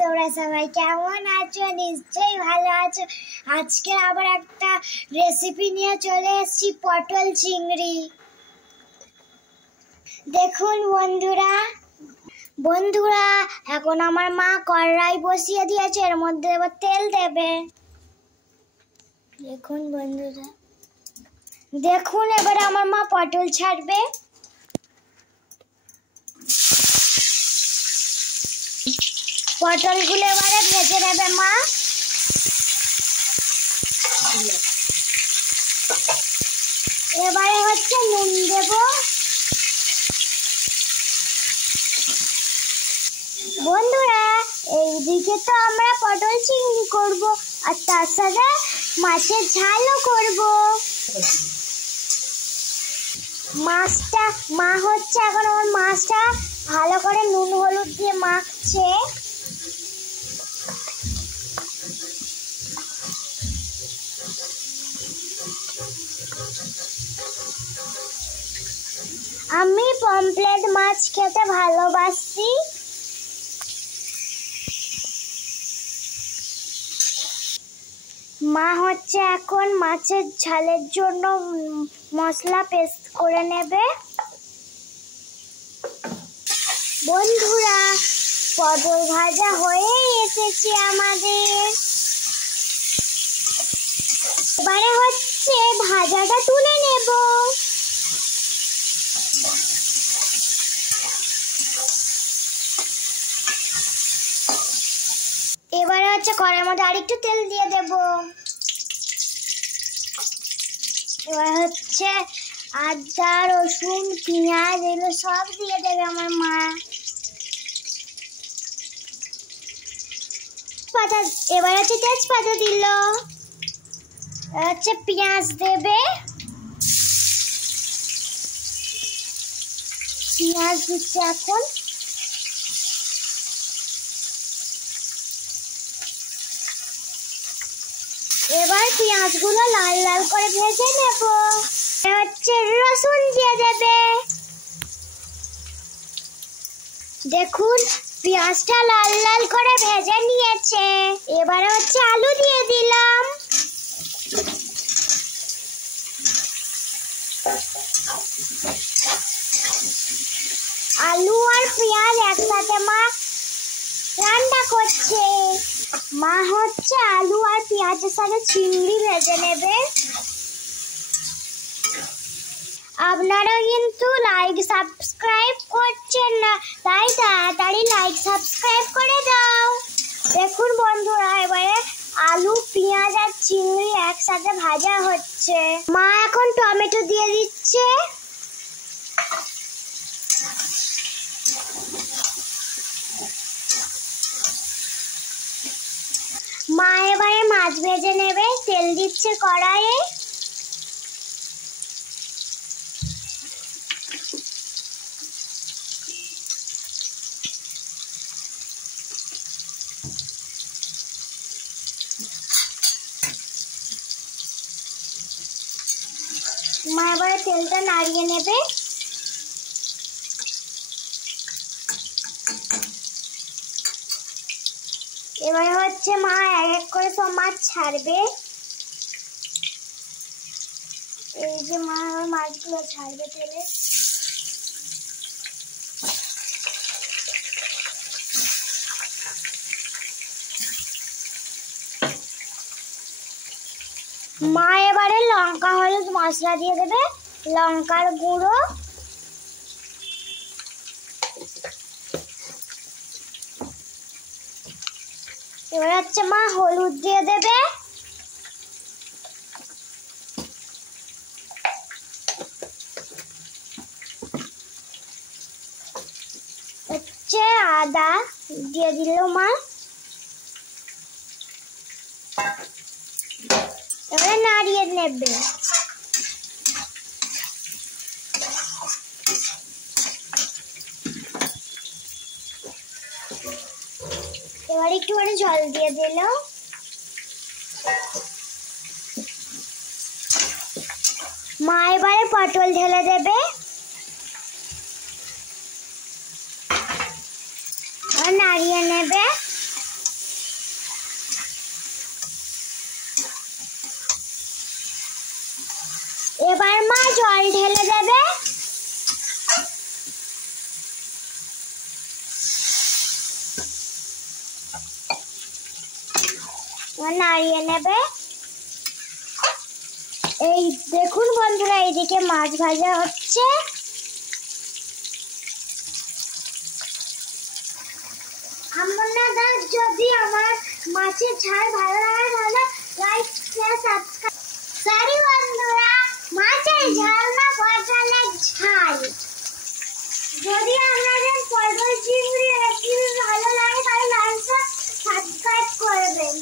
তোমরা সবাই কেমন আছো? নিশ্চয়ই ভালো আছো। আজকে আবার একটা রেসিপি নিয়ে চলে এসেছি, পটল চিংড়ি। দেখুন বন্ধুরা এখন আমার মা কড়াই বসিয়ে দিয়েছে, এর মধ্যে এবার তেল দেবে। দেখুন এবারে আমার মা পটল ছাড়বে। পটলগুলো এবারে ভেজে নেবে মা। এবারে হচ্ছে নুন দেব। বন্ধুরা এইদিকে তো আমরা পটল চিংড়ি করব, আর তার সাথে মাছের ঝালও করব। মা হচ্ছে এখন আমার মাছটা ভালো করে নুন হলুদ দিয়ে মাখছে। আমি পমফ্রেট মাছ খেতে ভালোবাসি। মা হচ্ছে এখন মাছের ঝালের জন্য মশলা পেস্ট করে নেবে। বন্ধুরা পটল ভাজা হয়ে এসেছে আমাদের। এবারে হচ্ছে ভাজাটা তুলে নেব। এবারে হচ্ছে কড়াইয়ের মধ্যে আরেকটু তেল দিয়ে দেব। এবার হচ্ছে আদা রসুন পেঁয়াজ এগুলো সব দিয়ে দেবে আমার মা। এবার হচ্ছে তেজপাতা দিল, হচ্ছে পেঁয়াজ দেবে। পেঁয়াজ দিচ্ছে এখন। এবার পেঁয়াজগুলো লাল লাল করে ভেজে নেব। হচ্ছে রসুন দিয়ে দেবে। দেখুন পেঁয়াজটা লাল লাল করে ভেজে নিয়েছে। এবারে হচ্ছে আলু দিয়ে দিলাম। আলু আর পেঁয়াজ একসাথে মা রান্না করছে। মা হচ্ছে আলু আর পেঁয়াজের সাথে চিংড়ি ভেজে নেবে। আপনারা কিন্তু লাইক সাবস্ক্রাইব করছেন না, তাই তাড়াতাড়ি লাইক সাবস্ক্রাইব করে দাও। দেখুন বন্ধুরা এবারে আলু পেঁয়াজ আর চিংড়ি একসাথে ভাজা হচ্ছে। মা এখন টমেটো দিয়ে দিচ্ছে। মা এবারে মাছ ভেজে নেবে, তেল দিচ্ছে কড়াইয়ে। মা এবারে তেলটা নাড়িয়ে নেবে। এবারে হচ্ছে মা এক এক করে সব মাছ ছাড়বে। এই যে মা মাছগুলো ছাড়বে তেলে। মা এবারে লঙ্কা হলুদ মশলা দিয়ে দেবে, লঙ্কার গুঁড়ো, এবার হচ্ছে মা হলুদ দিয়ে দেবে। হচ্ছে আদা দিয়ে দিল মা। এবারে নাড়িয়ে নেবে। এবার একটুখানি জল দিয়ে দিল। মা এবারে পটল ঢেলে দেবে। আর নাড়িয়ে নেবে। তেল ঢেলে দেবে। নাড়িয়ে নেবে। এই দেখুন বন্ধুরা, এইদিকে মাছ ভাজা হচ্ছে। আপনাদের যদি আমার মাছের ঝাল ভালো লাগে তাহলে লাইক শেয়ার সাবস্ক্রাইব। সরি বন্ধুরা, মাছের ঝাল না পটলের ঝাল। যদি আপনাদের পটল চিংড়ি রেসিপি ভালো লাগে তাহলে লাইক সাবস্ক্রাইব করবেন।